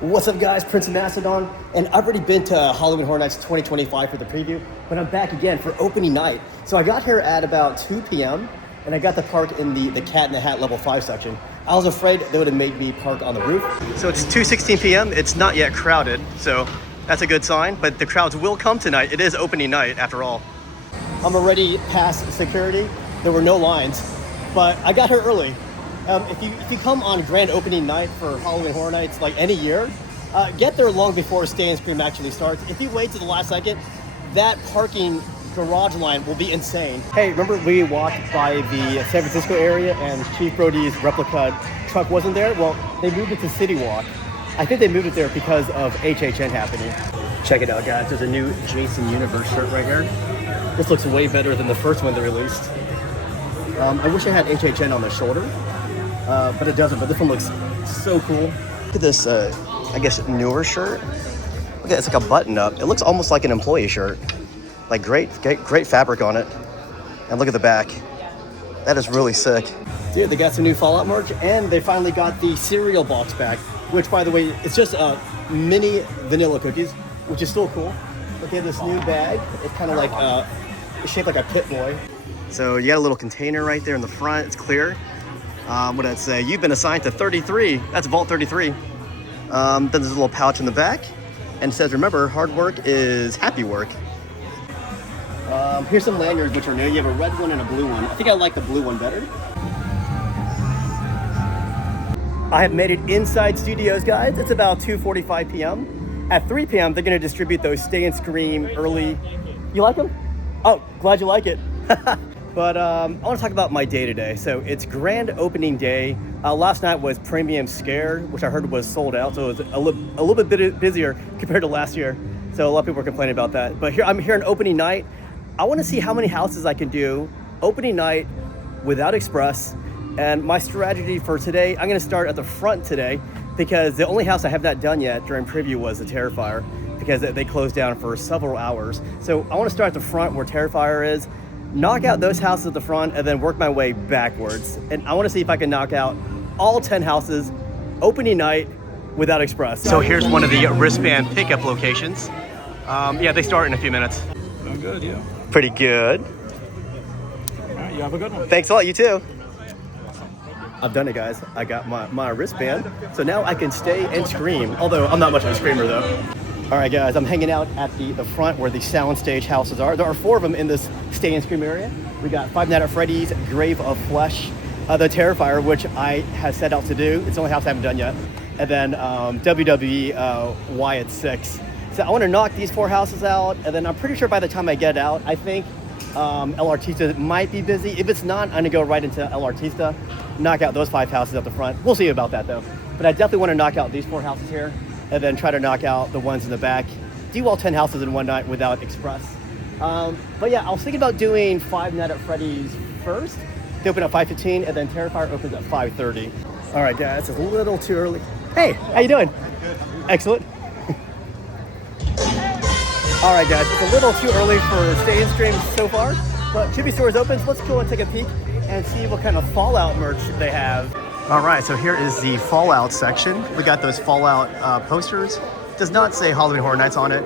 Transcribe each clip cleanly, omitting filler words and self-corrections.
What's up guys, Prince of Macedon, and I've already been to Halloween Horror Nights 2025 for the preview, but I'm back again for opening night. So I got here at about 2 p.m. and I got to park in the Cat in the Hat level 5 section. I was afraid they would have made me park on the roof. So it's 2:16 p.m. It's not yet crowded, so that's a good sign, but the crowds will come tonight. It is opening night after all. I'm already past security. There were no lines, but I got here early. If you come on grand opening night for Halloween Horror Nights, like any year, get there long before Stay and Scream actually starts. If you wait to the last second, that parking garage line will be insane. Hey, remember we walked by the San Francisco area and Chief Brody's replica truck wasn't there? Well, they moved it to City Walk. I think they moved it there because of HHN happening. Check it out, guys. There's a new Jason Universe shirt right here. This looks way better than the first one they released. I wish I had HHN on the shoulder. But it doesn't, but this one looks so cool. Look at this, I guess, newer shirt. Look at it, it's like a button up. It looks almost like an employee shirt. Like great fabric on it. And look at the back. That is really sick. Dude, they got some new Fallout merch and they finally got the cereal box back, which by the way, it's just mini vanilla cookies, which is still cool. Look at this new bag. It's kind of like, it's shaped like a Pit Boy. So you got a little container right there in the front. It's clear. What did it say? You've been assigned to 33. That's Vault 33. Then there's a little pouch in the back. And it says, remember, hard work is happy work. Here's some lanyards, which are new. You have a red one and a blue one. I think I like the blue one better. I have made it inside studios, guys. It's about 2:45 p.m. At 3 p.m., they're going to distribute those Stay and Scream early. You like them? Oh, glad you like it. But I want to talk about my day today. So it's grand opening day. Last night was Premium Scare, which I heard was sold out. So it was a little bit busier compared to last year. So a lot of people were complaining about that. But I'm here on opening night. I want to see how many houses I can do opening night without Express. And my strategy for today, I'm going to start at the front today because the only house I have not done yet during preview was the Terrifier because they closed down for several hours. So I want to start at the front where Terrifier is. Knock out those houses at the front and then work my way backwards. And I want to see if I can knock out all 10 houses opening night without Express. So here's one of the wristband pickup locations. Yeah, they start in a few minutes. Doing good, yeah. Pretty good. All right, you have a good one. Thanks a lot, you too. I've done it, guys. I got my wristband. So now I can stay and scream. Although I'm not much of a screamer though. All right, guys, I'm hanging out at the front where the soundstage houses are. There are 4 of them in this Stay and Scream area. We got Five Nights at Freddy's, Grave of Flesh, the Terrifier, which I have set out to do. It's the only house I haven't done yet. And then WWE Wyatt 6. So I want to knock these 4 houses out, and then I'm pretty sure by the time I get out, I think El Artista might be busy. If it's not, I'm going to go right into El Artista, knock out those 5 houses at the front. We'll see about that, though. But I definitely want to knock out these 4 houses here, and then try to knock out the ones in the back. Do all 10 houses in one night without Express. But yeah, I was thinking about doing Five Nights at Freddy's first. They open at 5:15, and then Terrifier opens at 5:30. All right, guys, it's a little too early. Hey, how you doing? Excellent. All right, guys, it's a little too early for Stay and Scream so far, but Chippy Store is open, so let's go and take a peek and see what kind of Fallout merch they have. All right, so here is the Fallout section. We got those Fallout posters. Does not say Halloween Horror Nights on it.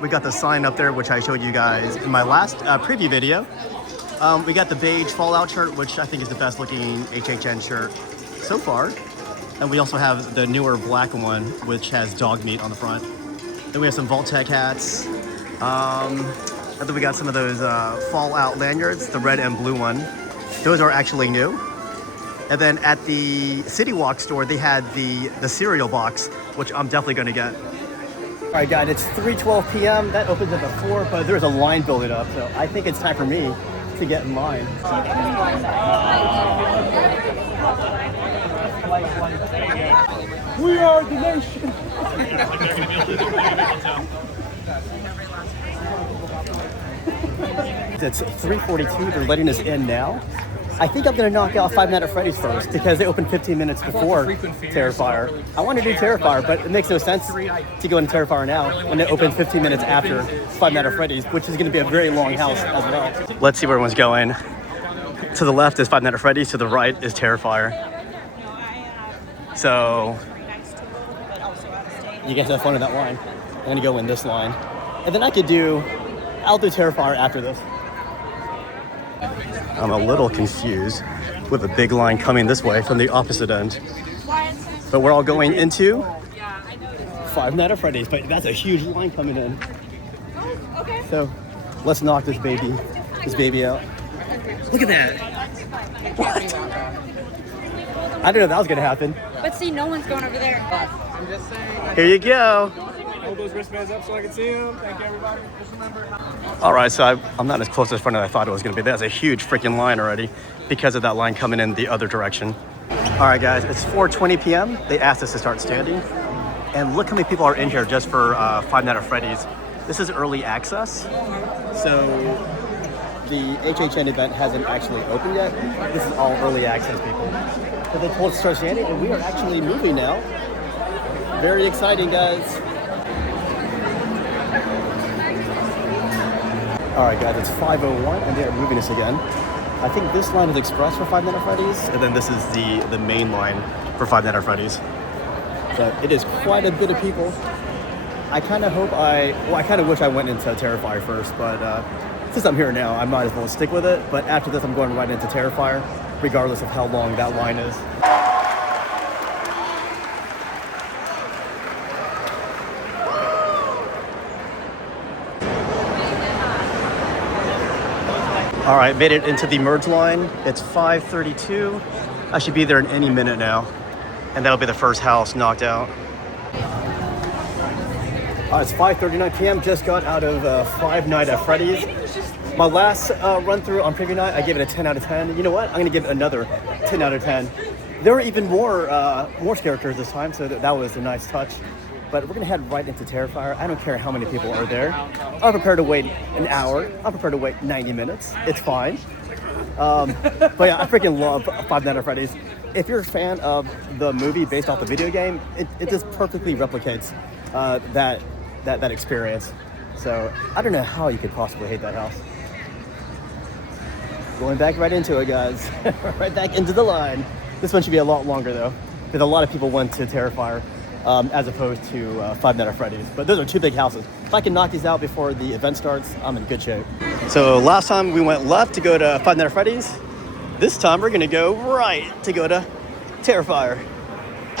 We got the sign up there, which I showed you guys in my last preview video. We got the beige Fallout shirt, which I think is the best looking HHN shirt so far. And we also have the newer black one, which has dog meat on the front. Then we have some Vault Tech hats. And then we got some of those Fallout lanyards, the red and blue one. Those are actually new. And then at the City Walk store, they had the cereal box, which I'm definitely going to get. All right, guys, it's 3:12 p.m. That opens at the 4, but there's a line building up, so I think it's time for me to get in line. We are the nation. It's 3:42. They're letting us in now. I think I'm going to knock out Five Nights at Freddy's first because they opened 15 minutes before Terrifier. I want to do Terrifier, but it makes no sense to go into Terrifier now when they open 15 minutes after Five Nights at Freddy's, which is going to be a very long house as well. Let's see where everyone's going. To the left is Five Nights at Freddy's, to the right is Terrifier. So You guys have fun in that line. I'm gonna go in this line. And then I'll do Terrifier after this. I'm a little confused with a big line coming this way from the opposite end. But we're all going into Five Nights at Freddy's, but that's a huge line coming in. So let's knock this baby out. Look at that. What? I didn't know that was gonna happen. But see, no one's going over there. I'm just saying. Here you go. Hold those wristbands up so I can see them. Thank you, everybody. Just remember. All right, so I'm not as close to the front as I thought it was gonna be. That's a huge freaking line already because of that line coming in the other direction. All right, guys, it's 4:20 p.m. They asked us to start standing. And look how many people are in here just for Five Nights at Freddy's. This is early access. So the HHN event hasn't actually opened yet. This is all early access people. But they told us to start standing, and we are actually moving now. Very exciting, guys. All right, guys, it's 5:01, and they are moving us again. I think this line is express for Five Nights at Freddy's, and then this is the main line for Five Nights at Freddy's. So it is quite a bit of people. I kind of wish I went into Terrifier first, but since I'm here now, I might as well stick with it. But after this, I'm going right into Terrifier, regardless of how long that line is. All right, made it into the merge line. It's 5:32. I should be there in any minute now. And that'll be the first house knocked out. It's 5:39 p.m. Just got out of Five Nights at Freddy's. My last run through on preview night, I gave it a 10 out of 10. You know what? I'm gonna give it another 10 out of 10. There were even more characters this time, so that was a nice touch. But we're gonna head right into Terrifier. I don't care how many people are there. I'm prepared to wait an hour. I'm prepared to wait 90 minutes. It's fine. But yeah, I freaking love Five Nights at Freddy's. If you're a fan of the movie based off the video game, it just perfectly replicates that experience. So I don't know how you could possibly hate that house. Going back right into it, guys. Right back into the line. This one should be a lot longer though, because a lot of people went to Terrifier as opposed to Five Nights at Freddy's. But those are two big houses. If I can knock these out before the event starts, I'm in good shape. So last time we went left to go to Five Nights at Freddy's. This time we're gonna go right to go to Terrifier.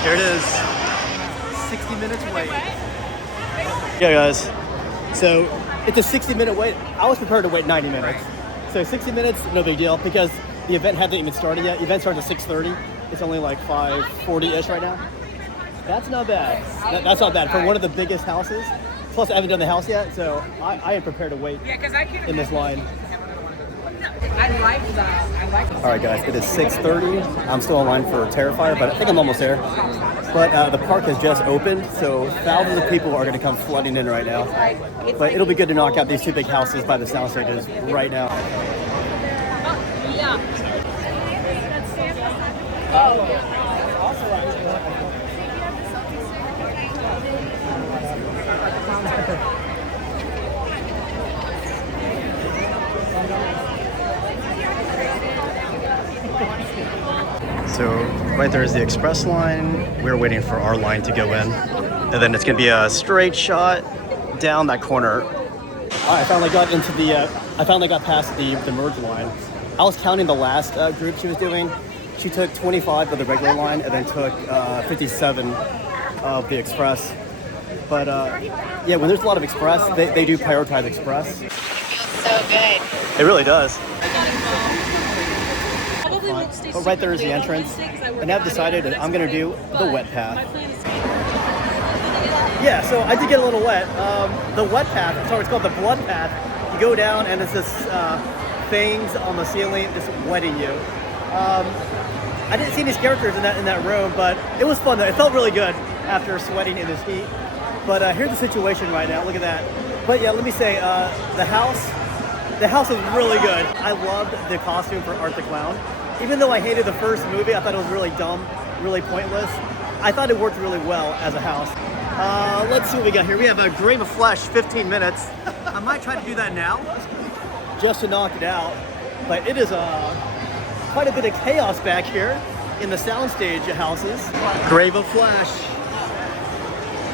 Here it is. 60 minutes wait. Yeah, guys. So it's a 60-minute wait. I was prepared to wait 90 minutes. So 60 minutes, no big deal, because the event hasn't even started yet. The event starts at 6:30. It's only like 5:40-ish right now. That's not bad. That's not bad for one of the biggest houses. Plus, I haven't done the house yet, so I am prepared to wait in this line. I like that. All right, guys, it is 6:30. I'm still in line for Terrifier, but I think I'm almost there. But the park has just opened, so thousands of people are going to come flooding in right now. But it'll be good to knock out these two big houses by the sound stages right now. So right there is the express line. We're waiting for our line to go in. And then it's gonna be a straight shot down that corner. All right, I finally got past the merge line. I was counting the last group she was doing. She took 25 of the regular line and then took 57 of the express. But yeah, when there's a lot of express, they do prioritize express. It feels so good. It really does. But But right there is the entrance. And I've decided that I'm gonna do the wet path. Yeah, so I did get a little wet. The wet path, sorry, it's called the blood path. You go down and it's this things on the ceiling just wetting you. I didn't see any characters in that room, but it was fun though. It felt really good after sweating in this heat. But here's the situation right now. Look at that. But yeah, let me say, the house is really good. I loved the costume for Art the Clown. Even though I hated the first movie, I thought it was really dumb, really pointless. I thought it worked really well as a house. Let's see what we got here. We have a Grave of Flesh, 15 minutes. I might try to do that now, just to knock it out. But it is quite a bit of chaos back here in the soundstage houses. Grave of Flesh.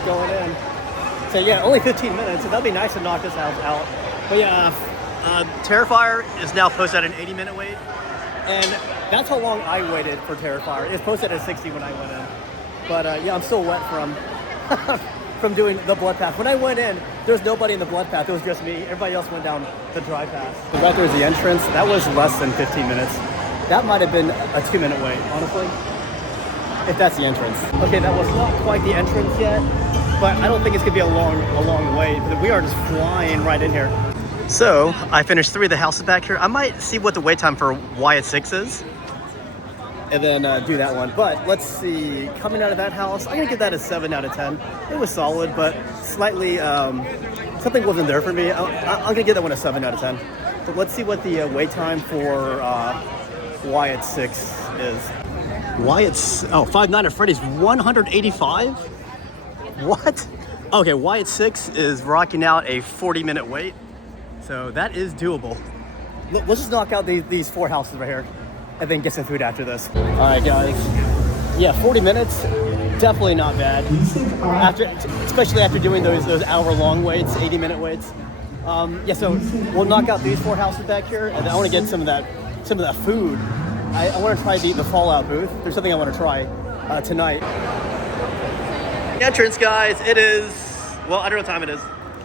going in. So yeah, only 15 minutes, so that'd be nice to knock this house out. But yeah, Terrifier is now posted at an 80-minute wait, and that's how long I waited for Terrifier. It's posted at 60 when I went in. But yeah, I'm still wet from from doing the blood path. When I went in, there was nobody in the blood path. It was just me. Everybody else went down the dry path. Right there's the entrance. That was less than 15 minutes. That might have been a 2-minute wait, honestly, if that's the entrance. Okay, that was not quite the entrance yet, but I don't think it's gonna be a long wait. We are just flying right in here. So I finished 3 of the houses back here. I might see what the wait time for Wyatt 6 is, and then do that one. But let's see, coming out of that house, I'm gonna give that a 7 out of 10. It was solid, but slightly, something wasn't there for me. I'm gonna give that one a 7 out of 10. But let's see what the wait time for Wyatt 6 is. Wyatt's, oh, Five Nights at Freddy's, 185? What? Okay, Wyatt 6 is rocking out a 40-minute wait. So that is doable. Let's just knock out these 4 houses right here and then get some food after this. All right, guys. Yeah, 40 minutes, definitely not bad. Especially after doing those hour-long waits, 80-minute waits. Yeah, so we'll knock out these 4 houses back here, and I want to get some of that food. I want to try the Fallout booth. There's something I want to try tonight. Entrance, guys. It is, well, I don't know what time it is.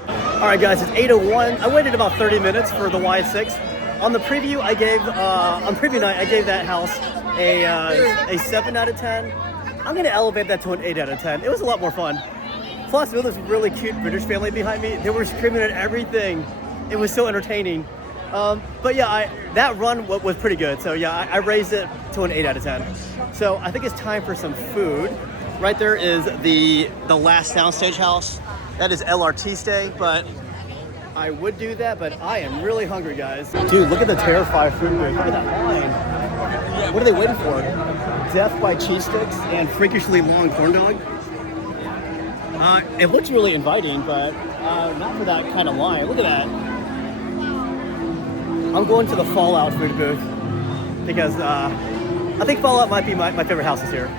All right, guys, it's 8:01. I waited about 30 minutes for the Wyatt 6. On the preview, I gave, on preview night, I gave that house a 7 out of 10. I'm going to elevate that to an 8 out of 10. It was a lot more fun. Plus, there was this really cute British family behind me. They were screaming at everything. It was so entertaining. But yeah, that run was pretty good. So yeah, I raised it to an 8 out of 10. So I think it's time for some food. Right there is the last soundstage house. That is LRT stay, but I would do that, but I am really hungry, guys. Dude, look at the Terrifier food booth. Look at that line. What are they waiting for? Death by cheese sticks and freakishly long corn dog. It looks really inviting, but not for that kind of line. Look at that. I'm going to the Fallout food booth because I think Fallout might be my favorite houses here.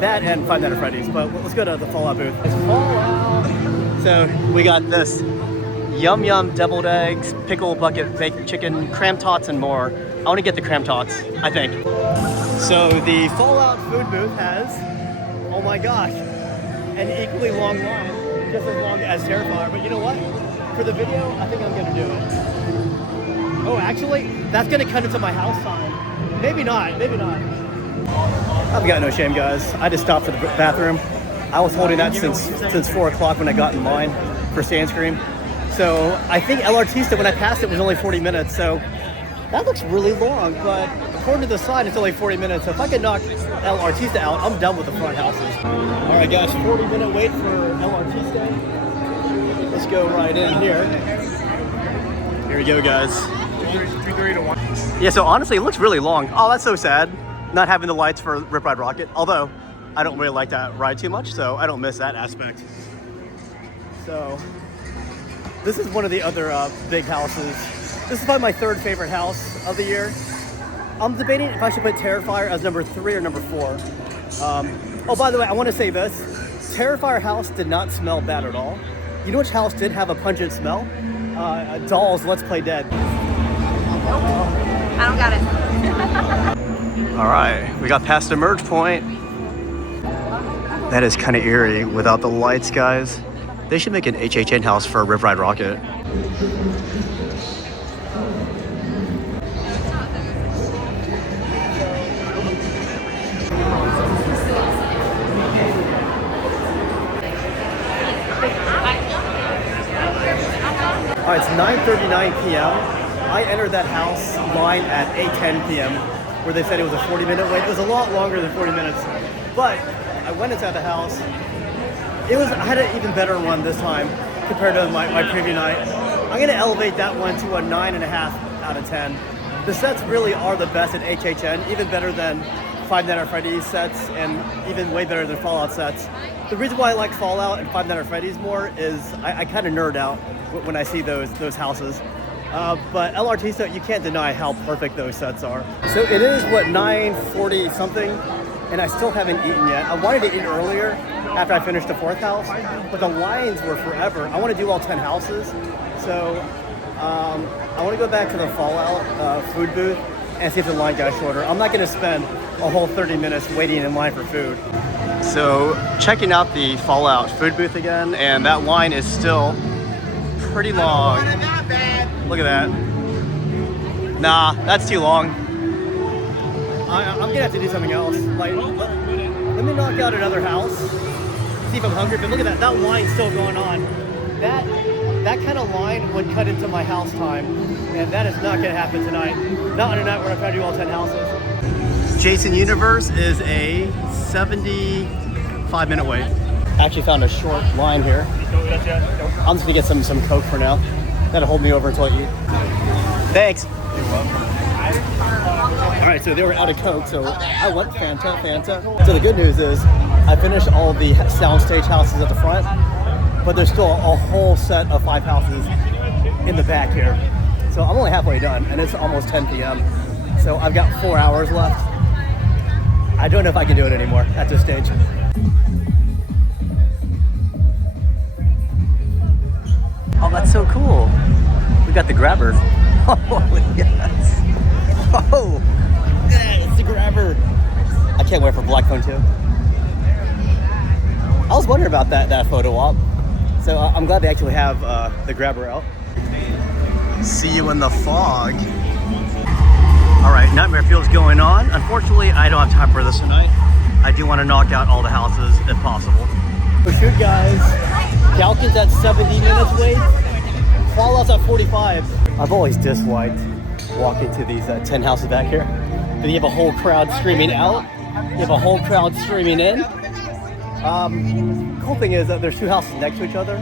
That and Five Nights at Freddy's, but let's go to the Fallout booth. It's Fallout. So we got this Yum Yum deviled eggs, pickle bucket baked chicken, cram tots, and more. I want to get the cram tots, I think. So the Fallout food booth has, oh my gosh, an equally long line, just as long as Terrifier. But you know what? For the video, I think I'm gonna do it. Oh, actually, that's gonna cut into my house time. Maybe not, maybe not. I've got no shame, guys. I just stopped for the bathroom. I was holding that since 4 o'clock when I got in line for Sandscream. So I think LRTista, when I passed it, was only 40 minutes. So that looks really long, but according to the sign, it's only 40 minutes. So if I could knock LRTista out, I'm done with the front houses. All right, guys, 40-minute wait for LRTista. Let's go right in here. Here we go, guys. 3:30 to 1. Yeah, so honestly, it looks really long. Oh, that's so sad, not having the lights for Rip Ride Rocket. Although, I don't really like that ride too much, so I don't miss that aspect. So, this is one of the other big houses. This is probably my 3rd favorite house of the year. I'm debating if I should put Terrifier as number 3 or number 4. Oh, by the way, I want to say this. Terrifier house did not smell bad at all. You know which house did have a pungent smell? Dolls Let's Play Dead. I don't got it. All right, we got past the merge point. That is kind of eerie without the lights, guys. They should make an HHN house for a Rip Ride Rocket. All right, it's 9:39 p.m. I entered that house line at 8:10 p.m. where they said it was a 40-minute wait. It was a lot longer than 40 minutes, but I went inside the house. I had an even better one this time compared to my preview night. I'm gonna elevate that one to a 9.5 out of 10. The sets really are the best at HHN, even better than Five Nights at Freddy's sets and even way better than Fallout sets. The reason why I like Fallout and Five Nights at Freddy's more is I kind of nerd out when I see those houses. But LRT, you can't deny how perfect those sets are. So it is, what, 9:40 something, and I still haven't eaten yet. I wanted to eat earlier, after I finished the 4th house, but the lines were forever. I want to do all 10 houses, so I want to go back to the Fallout food booth and see if the line got shorter. I'm not going to spend a whole 30 minutes waiting in line for food. So checking out the Fallout food booth again, and that line is still pretty long. Look at that. Nah, that's too long. I'm gonna have to do something else. Like, let me knock out another house, see if I'm hungry. But look at that, that line's still going on. That kind of line would cut into my house time, and that is not gonna happen tonight. Not on a night where I'm trying to do all 10 houses. Jason Universe is a 75-minute wait. Actually found a short line here. I'm just gonna get some Coke for now. That'll hold me over until I eat. Thanks. You're welcome. All right, so they were out of Coke, so I went Fanta. So the good news is I finished all the soundstage houses at the front, but there's still a whole set of 5 houses in the back here. So I'm only halfway done, and it's almost 10 p.m. So I've got 4 hours left. I don't know if I can do it anymore at this stage. Oh, that's so cool. We got the grabber. Oh, yes. Oh, yeah, it's the grabber. I can't wait for Blackphone 2. I was wondering about that photo op. So I'm glad they actually have the grabber out. See you in the fog. All right, Nightmare Field's going on. Unfortunately, I don't have time for this tonight. I do want to knock out all the houses if possible. So shoot, guys. Galkin's at 70 minutes wait. Fallout's at 45. I've always disliked walking to these 10 houses back here. Then you have a whole crowd screaming out. You have a whole crowd screaming in. Cool thing is that there's 2 houses next to each other.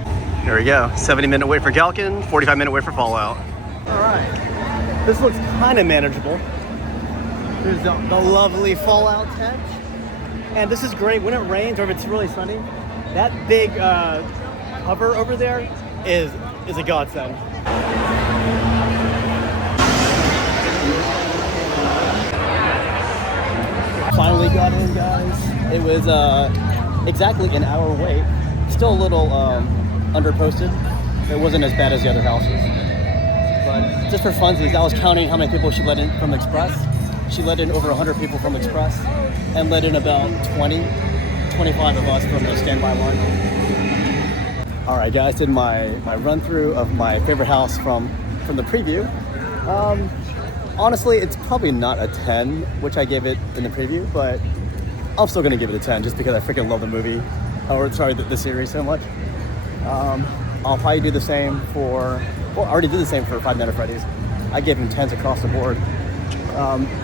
There we go. 70-minute wait for Galkin, 45-minute wait for Fallout. All right. This looks kind of manageable. There's the lovely Fallout tent. And this is great when it rains or if it's really sunny. That big cover over there is a godsend. Finally got in, guys. It was exactly an hour wait. Still a little underposted. It wasn't as bad as the other houses. But just for funsies, I was counting how many people she let in from Express. She let in over 100 people from Express and let in about 25 of us from the standby line. All right, guys, did my run through of my favorite house from the preview. Honestly, it's probably not a 10, which I gave it in the preview, but I'm still gonna give it a 10 just because I freaking love the movie, or sorry, the series so much. I'll probably do the same for, well, I already did the same for Five Nights at Freddy's. I gave him 10s across the board.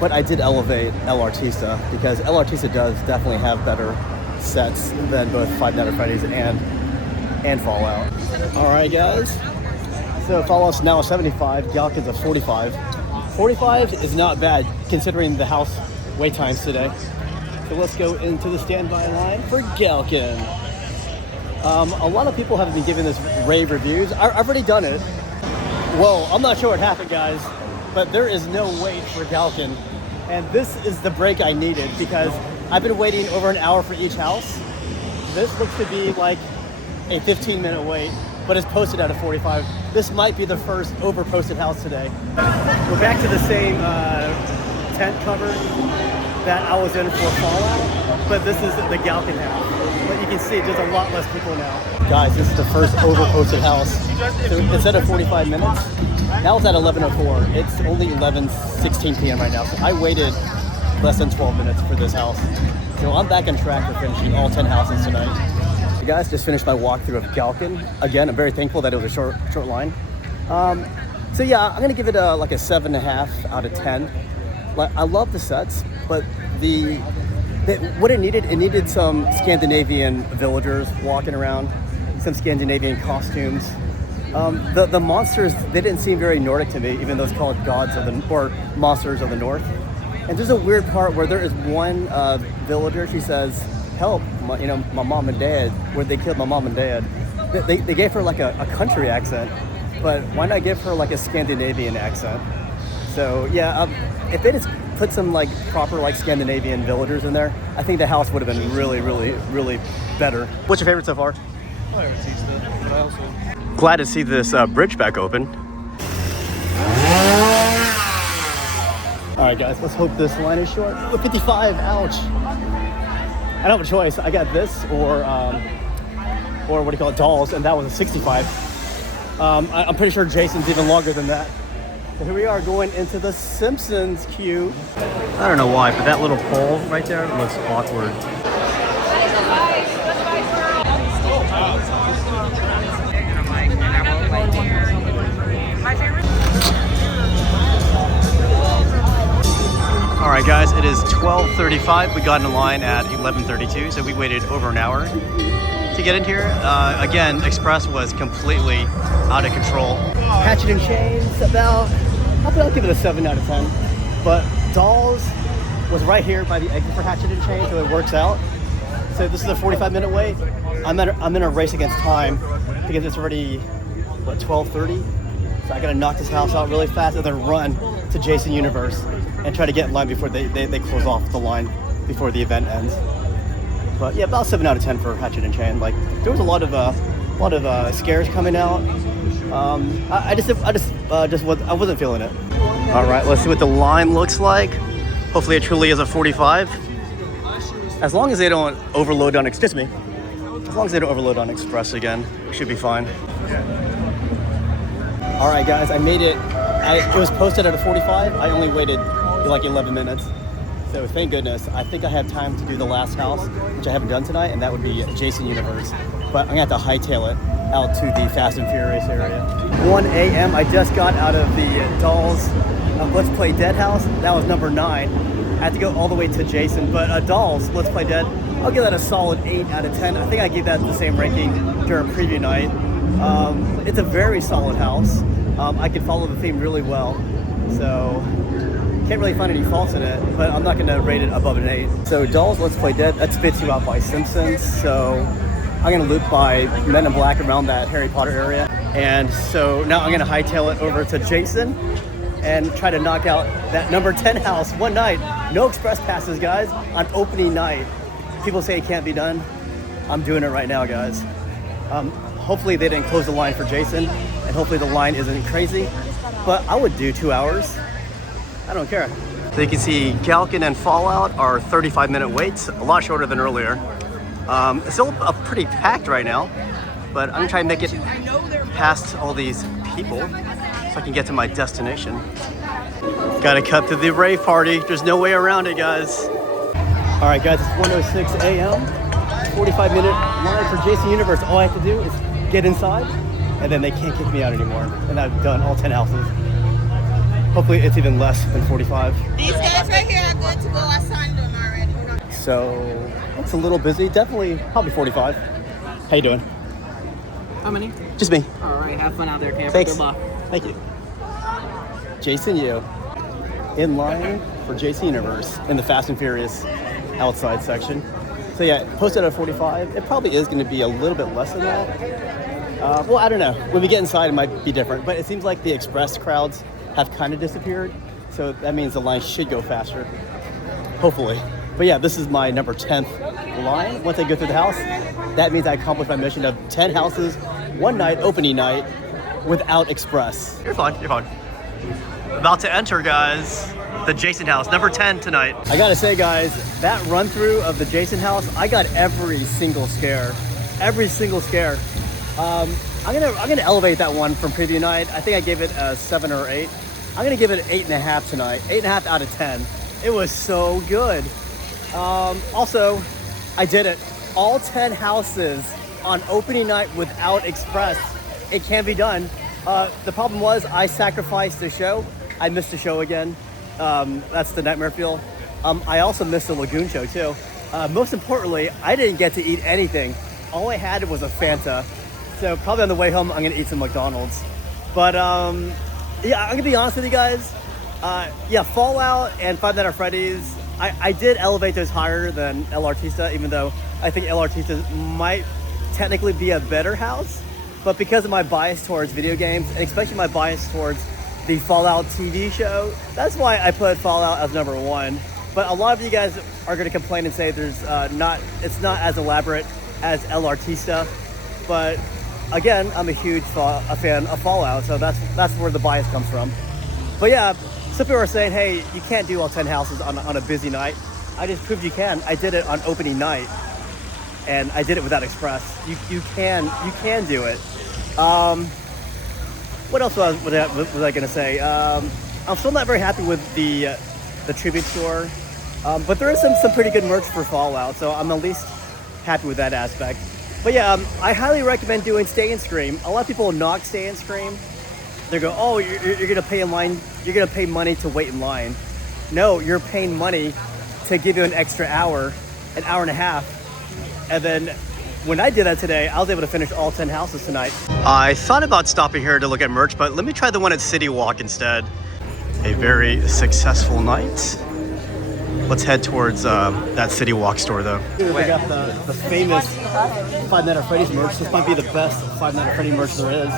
But I did elevate El Artista because El Artista does definitely have better sets than both Five Nights at Freddy's and Fallout. All right, guys. So Fallout's now a 75, Galkin's a 45. 45 is not bad considering the house wait times today. So let's go into the standby line for Galkin. A lot of people haven't been giving this rave reviews. I've already done it. Whoa, I'm not sure what happened, guys, but there is no wait for Galkin. And this is the break I needed because I've been waiting over an hour for each house. This looks to be like a 15-minute wait, but it's posted at a 45. This might be the first over-posted house today. We're back to the same tent cover that I was in for Fallout, but this is the Galkin house. But you can see there's a lot less people now. Guys, this is the first over-posted house. So instead of 45 minutes, now it's at 11:04. It's only 11:16 p.m. right now, so I waited less than 12 minutes for this house. So I'm back on track for finishing all 10 houses tonight. Hey guys, just finished my walkthrough of Galkin. Again, I'm very thankful that it was a short line. So yeah, I'm gonna give it like a 7.5 out of 10. Like, I love the sets, but what it needed some Scandinavian villagers walking around, some Scandinavian costumes. The monsters, they didn't seem very Nordic to me, even though it's called gods of or monsters of the north. And there's a weird part where there is one villager, she says, help, my mom and dad, where they killed my mom and dad. They gave her like a country accent, but why not give her like a Scandinavian accent? So yeah, if they just put some like proper like Scandinavian villagers in there, I think the house would have been really, really, really better. What's your favorite so far? I haven't seen stuff, but I also... Glad to see this bridge back open. All right, guys, let's hope this line is short. Oh, 55, ouch. I don't have a choice. I got this or what do you call it, dolls, and that was a 65. I'm pretty sure Jason's even longer than that. So here we are going into the Simpsons queue. I don't know why, but that little pole right there looks awkward. All right, guys, it is 12:35. We got in line at 11:32, so we waited over an hour to get in here. Again, Express was completely out of control. Hatchet and Chains, I'll give it a 7 out of 10. But Dolls was right here by the exit for Hatchet and Chains, so it works out. So this is a 45-minute wait. I'm in a race against time because it's already, what, 12:30? So I gotta knock this house out really fast and then run to Jason Universe and try to get in line before they close off the line before the event ends. But yeah, about 7 out of 10 for Hatchet and Chain. Like, there was a lot of scares coming out. I wasn't feeling it. All right, let's see what the line looks like. Hopefully it truly is a 45. As long as they don't overload on Express again, we should be fine. All right, guys, I made it. It was posted at a 45. I only waited like 11 minutes. So thank goodness. I think I have time to do the last house, which I haven't done tonight, and that would be Jason Universe. But I'm gonna have to hightail it out to the Fast and Furious area. 1 a.m. I just got out of the Dolls Let's Play Dead house. That was number 9. I had to go all the way to Jason, but Dolls Let's Play Dead, I'll give that a solid 8 out of 10. I think I gave that the same ranking during preview night. It's a very solid house. I can follow the theme really well, so can't really find any faults in it, but I'm not gonna rate it above an 8. So Dolls Let's Play Dead, that spits you out by Simpsons, so I'm gonna loop by Men in Black around that Harry Potter area. And so now I'm gonna hightail it over to Jason and try to knock out that number 10 house one night. No express passes, guys, on opening night. People say it can't be done. I'm doing it right now, guys. Hopefully they didn't close the line for Jason, and hopefully the line isn't crazy, but I would do 2 hours. I don't care. So you can see Galkin and Fallout are 35-minute waits, a lot shorter than earlier. It's still pretty packed right now, but I'm trying to make it past all these people so I can get to my destination. Gotta cut through the rave party. There's no way around it, guys. All right, guys, it's 1:06 a.m. 45-minute line for Jason Universe. All I have to do is get inside, and then they can't kick me out anymore. And I've done all 10 houses. Hopefully it's even less than 45. These guys right here are good to go. I signed them already. So it's a little busy. Definitely, probably 45. How you doing? How many? Just me. All right, have fun out there, camper. Thanks. Good luck. Thank you. Jason Yu, in line for Jason Universe in the Fast and Furious outside section. So yeah, posted at 45. It probably is going to be a little bit less than that. Well, I don't know. When we get inside, it might be different. But it seems like the express crowds have kind of disappeared. So that means the line should go faster, hopefully. But yeah, this is my number 10th line. Once I go through the house, that means I accomplished my mission of 10 houses, one night, opening night, without express. You're fine, you're fine. About to enter, guys, the Jason house, number 10 tonight. I gotta say, guys, that run through of the Jason house, I got every single scare. Every single scare. I'm gonna elevate that one from preview night. I think I gave it a 7 or 8. I'm gonna give it an 8.5 tonight. 8.5 out of 10. It was so good. Also, I did it. All 10 houses on opening night without express. It can be done. The problem was I sacrificed the show. I missed the show again. That's the Nightmare Fuel. I also missed the Lagoon show too. Most importantly, I didn't get to eat anything. All I had was a Fanta. So probably on the way home, I'm gonna eat some McDonald's. But yeah, I'm gonna be honest with you guys. Yeah, Fallout and Five Nights at Freddy's, I did elevate those higher than El Artista, even though I think El Artista might technically be a better house. But because of my bias towards video games, and especially my bias towards the Fallout TV show. That's why I put Fallout as number one. But a lot of you guys are going to complain and say it's not as elaborate as El Artista. But again, I'm a huge fan of Fallout, so that's where the bias comes from. But yeah, some people are saying, hey, you can't do all 10 houses on a busy night. I just proved you can. I did it on opening night, and I did it without Express. You can do it. What else was I gonna say? I'm still not very happy with the tribute store, but there is some pretty good merch for Fallout, so I'm at least happy with that aspect. But yeah, I highly recommend doing Stay and Scream. A lot of people knock Stay and Scream. They go, oh, you're gonna pay in line. You're gonna pay money to wait in line. No, you're paying money to give you an extra hour, an hour and a half, and then. When I did that today, I was able to finish all 10 houses tonight. I thought about stopping here to look at merch, but let me try the one at City Walk instead. A very successful night. Let's head towards that City Walk store though. We got the famous Five Nights at Freddy's merch. This might be the best Five Nights at Freddy's merch there is.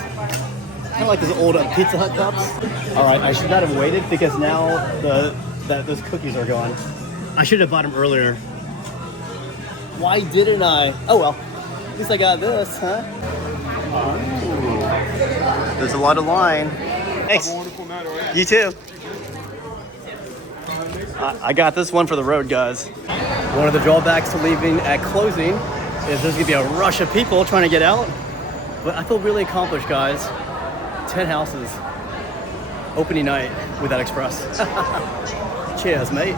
Kind of like those old Pizza Hut cups. All right, I should not have waited because now those cookies are gone. I should have bought them earlier. Why didn't I? Oh well. At least I got this, huh? Ooh. There's a lot of line. Thanks. Have a wonderful night, all right? You too. I got this one for the road, guys. One of the drawbacks to leaving at closing is there's gonna be a rush of people trying to get out. But I feel really accomplished, guys. 10 houses. Opening night without Express. Cheers, mate.